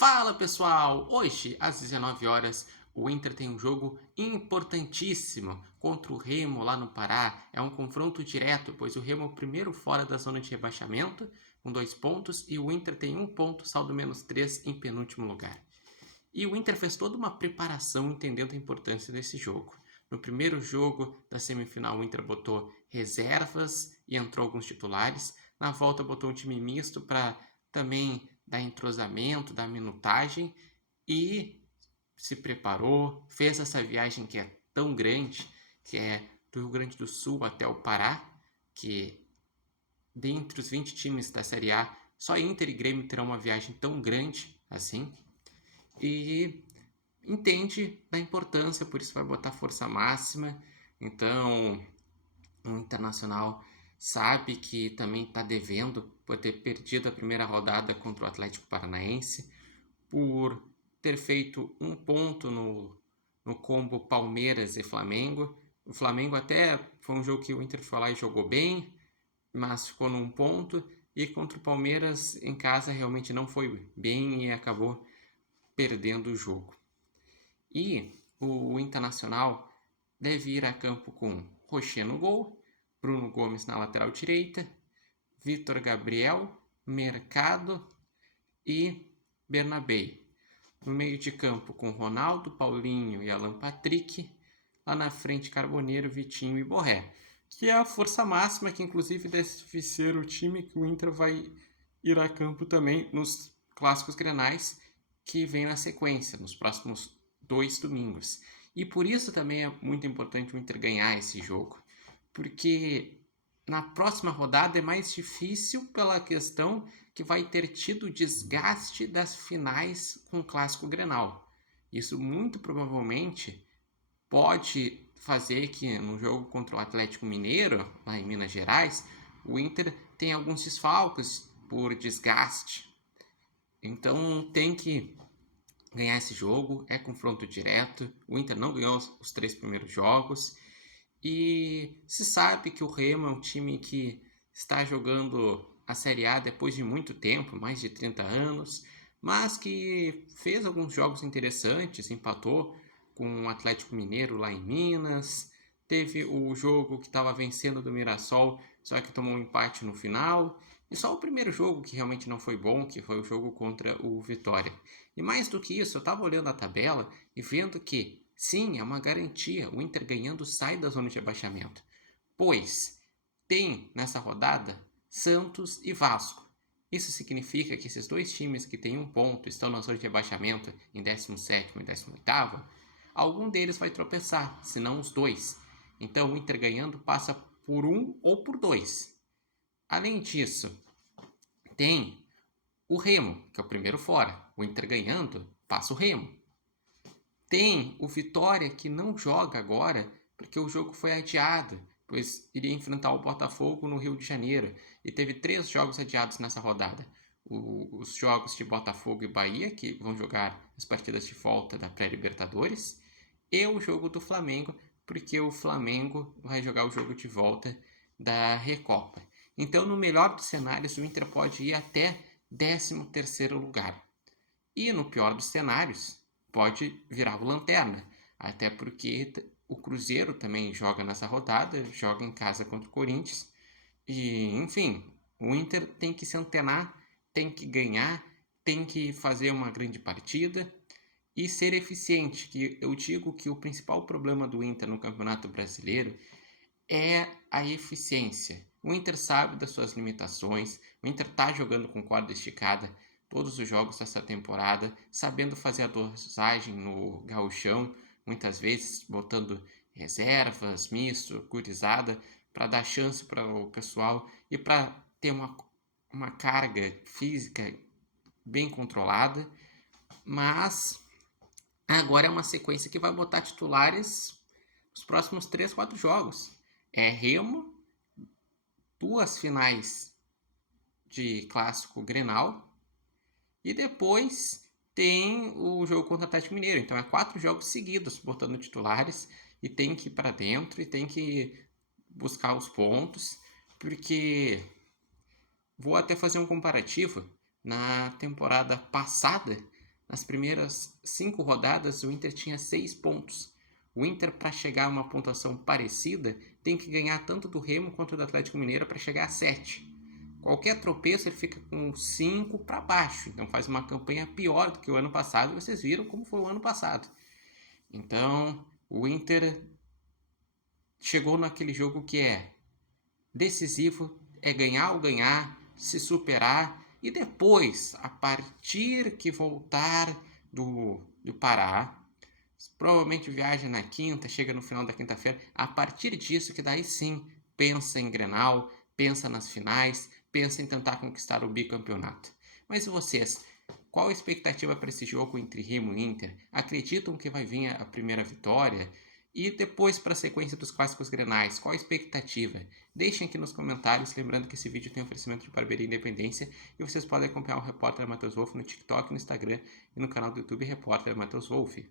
Fala pessoal! Hoje, às 19 horas, o Inter tem um jogo importantíssimo contra o Remo lá no Pará. É um confronto direto, pois o Remo é o primeiro fora da zona de rebaixamento, com 2 pontos, e o Inter tem 1 ponto, saldo menos 3 em penúltimo lugar. E o Inter fez toda uma preparação entendendo a importância desse jogo. No primeiro jogo da semifinal, o Inter botou reservas e entrou alguns titulares. Na volta, botou um time misto para também dar entrosamento, dar minutagem e se preparou, fez essa viagem que é tão grande, que é do Rio Grande do Sul até o Pará, que dentre os 20 times da Série A, só Inter e Grêmio terão uma viagem tão grande assim. E entende da importância, por isso vai botar força máxima. Então, o Internacional sabe que também está devendo por ter perdido a primeira rodada contra o Atlético Paranaense, por ter feito 1 ponto no combo Palmeiras e Flamengo. O Flamengo até foi um jogo que o Inter foi lá e jogou bem, mas ficou num ponto. E contra o Palmeiras em casa realmente não foi bem e acabou perdendo o jogo. E o Internacional deve ir a campo com Rocher no gol, Bruno Gomes na lateral direita, Vitor Gabriel, Mercado e Bernabei. No meio de campo com Ronaldo, Paulinho e Alan Patrick. Lá na frente Carboneiro, Vitinho e Borré. Que é a força máxima, que inclusive deve ser o time que o Inter vai ir a campo também nos clássicos grenais que vem na sequência, nos próximos 2 domingos. E por isso também é muito importante o Inter ganhar esse jogo, porque na próxima rodada é mais difícil pela questão que vai ter tido o desgaste das finais com o Clássico Grenal. Isso muito provavelmente pode fazer que no jogo contra o Atlético Mineiro, lá em Minas Gerais, o Inter tenha alguns desfalques por desgaste. Então tem que ganhar esse jogo, é confronto direto. O Inter não ganhou os 3 primeiros jogos e se sabe que o Remo é um time que está jogando a Série A depois de muito tempo, mais de 30 anos, mas que fez alguns jogos interessantes, empatou com o Atlético Mineiro lá em Minas, teve o jogo que estava vencendo do Mirassol, só que tomou um empate no final, e só o primeiro jogo que realmente não foi bom, que foi o jogo contra o Vitória. E mais do que isso, eu estava olhando a tabela e vendo que, sim, é uma garantia, o Inter ganhando sai da zona de rebaixamento, pois tem nessa rodada Santos e Vasco. Isso significa que esses dois times que têm 1 ponto estão na zona de rebaixamento em 17º e 18º, algum deles vai tropeçar, se não os dois. Então o Inter ganhando passa por 1 ou por 2. Além disso, tem o Remo, que é o primeiro fora. O Inter ganhando, passa o Remo. Tem o Vitória, que não joga agora, porque o jogo foi adiado, pois iria enfrentar o Botafogo no Rio de Janeiro. E teve 3 jogos adiados nessa rodada. Os jogos de Botafogo e Bahia, que vão jogar as partidas de volta da pré-Libertadores. E o jogo do Flamengo, porque o Flamengo vai jogar o jogo de volta da Recopa. Então, no melhor dos cenários, o Inter pode ir até 13º lugar. E no pior dos cenários, pode virar o lanterna. Até porque o Cruzeiro também joga nessa rodada, joga em casa contra o Corinthians. E, enfim, o Inter tem que se antenar, tem que ganhar, tem que fazer uma grande partida e ser eficiente. Que eu digo que o principal problema do Inter no Campeonato Brasileiro é a eficiência. O Inter sabe das suas limitações, o Inter está jogando com corda esticada todos os jogos dessa temporada, sabendo fazer a dosagem no gauchão, muitas vezes botando reservas, misto, gurizada, para dar chance para o pessoal e para ter uma carga física bem controlada, mas agora é uma sequência que vai botar titulares os próximos 3, 4 jogos. É Remo, 2 finais de clássico Grenal e depois tem o jogo contra o Atlético Mineiro. Então é 4 jogos seguidos botando titulares e tem que ir para dentro e tem que buscar os pontos, porque vou até fazer um comparativo. Na temporada passada, Nas primeiras 5 rodadas, o Inter tinha 6 pontos. O Inter, para chegar a uma pontuação parecida, tem que ganhar tanto do Remo quanto do Atlético Mineiro para chegar a 7. Qualquer tropeço ele fica com 5 para baixo, então faz uma campanha pior do que o ano passado. Vocês viram como foi o ano passado. Então, o Inter chegou naquele jogo que é decisivo, é ganhar ou ganhar, se superar, e depois, a partir que voltar do Pará, provavelmente viaja na quinta, chega no final da quinta-feira, a partir disso que daí sim pensa em Grenal, pensa nas finais, pensa em tentar conquistar o bicampeonato. Mas e vocês? Qual a expectativa para esse jogo entre Remo e Inter? Acreditam que vai vir a primeira vitória? E depois para a sequência dos clássicos grenais, qual a expectativa? Deixem aqui nos comentários, lembrando que esse vídeo tem oferecimento de Barbearia Independência e vocês podem acompanhar o Repórter Matheus Wolff no TikTok, no Instagram e no canal do YouTube Repórter Matheus Wolff.